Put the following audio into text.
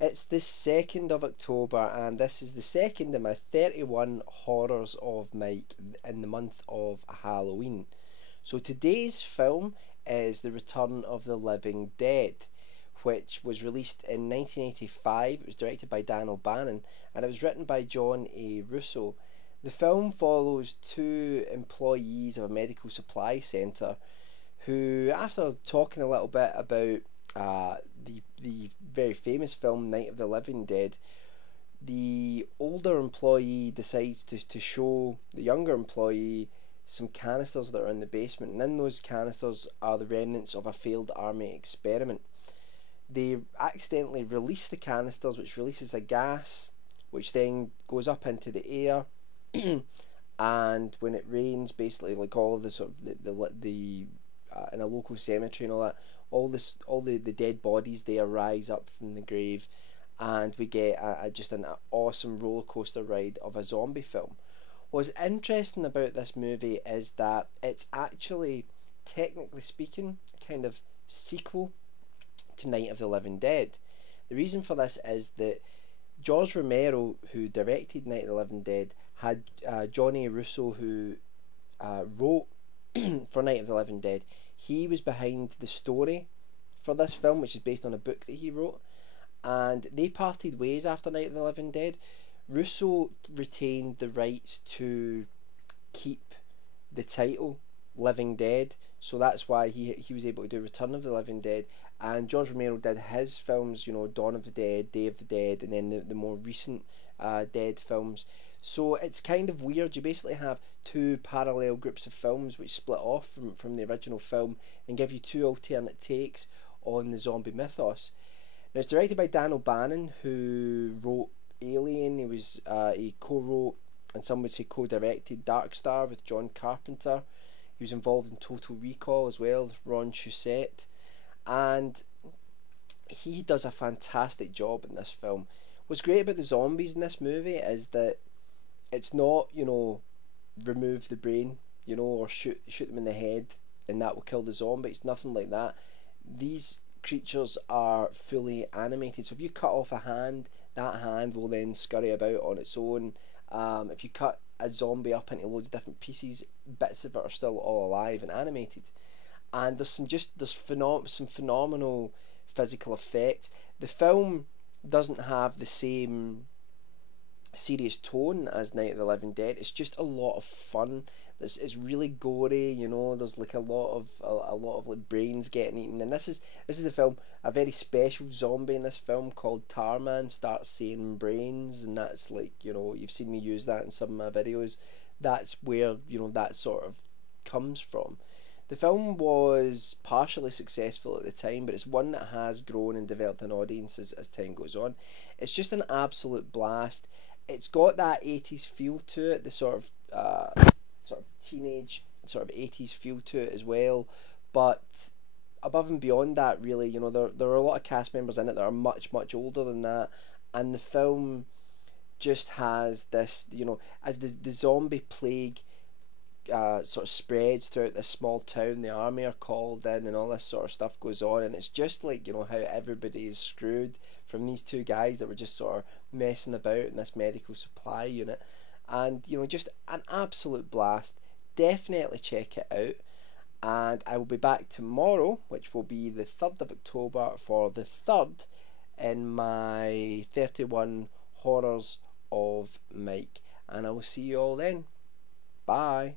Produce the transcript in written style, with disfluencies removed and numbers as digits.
It's the 2nd of October, and this is the second of my 31 horrors of Mike in the month of Halloween. So today's film is The Return of the Living Dead, which was released in 1985. It was directed by Dan O'Bannon, and it was written by John A. Russo. The film follows two employees of a medical supply centre who, after talking a little bit about the very famous film Night of the Living Dead, the older employee decides to show the younger employee some canisters that are in the basement, and in those canisters are the remnants of a failed army experiment. They accidentally release the canisters, which releases a gas, which then goes up into the air, and when it rains, basically, like all of the sort of the in a local cemetery and all that, all the dead bodies, they arise up from the grave, and we get just an awesome roller coaster ride of a zombie film. What's interesting about this movie is that it's actually, technically speaking, a kind of sequel to Night of the Living Dead. The reason for this is that George Romero, who directed Night of the Living Dead, had Johnny Russo, who wrote for Night of the Living Dead. He was behind the story for this film, which is based on a book that he wrote, and they parted ways after Night of the Living Dead. Russo retained the rights to keep the title Living Dead, so that's why he was able to do Return of the Living Dead, and George Romero did his films, Dawn of the Dead, Day of the Dead, and then the more recent Dead films. So it's kind of weird. You basically have two parallel groups of films which split off from the original film and give you two alternate takes on the zombie mythos. Now, it's directed by Dan O'Bannon, who wrote Alien. He co-wrote, and some would say co-directed, Dark Star with John Carpenter. He was involved in Total Recall as well with Ron Shusett, and he does a fantastic job in this film. What's great about the zombies in this movie is that it's not, remove the brain, or shoot them in the head and that will kill the zombie. It's nothing like that. These creatures are fully animated. So if you cut off a hand, that hand will then scurry about on its own. If you cut a zombie up into loads of different pieces, bits of it are still all alive and animated. And there's some phenomenal physical effects. The film doesn't have the same serious tone as Night of the Living Dead. It's just a lot of fun. It's really gory, There's like a lot of like brains getting eaten, and this is the film. A very special zombie in this film called Tarman starts saying brains, and that's like, you've seen me use that in some of my videos. That's where that sort of comes from. The film was partially successful at the time, but it's one that has grown and developed an audience as time goes on. It's just an absolute blast. It's got that 80s feel to it, the sort of teenage sort of 80s feel to it as well. But above and beyond that, really, there are a lot of cast members in it that are much, much older than that, and the film just has this, as the zombie plague sort of spreads throughout this small town, the army are called in and all this sort of stuff goes on, and it's just like, how everybody is screwed from these two guys that were just sort of messing about in this medical supply unit, and just an absolute blast. Definitely check it out, and I will be back tomorrow, which will be the 3rd of October, for the third in my 31 horrors of Mike, and I will see you all then. Bye.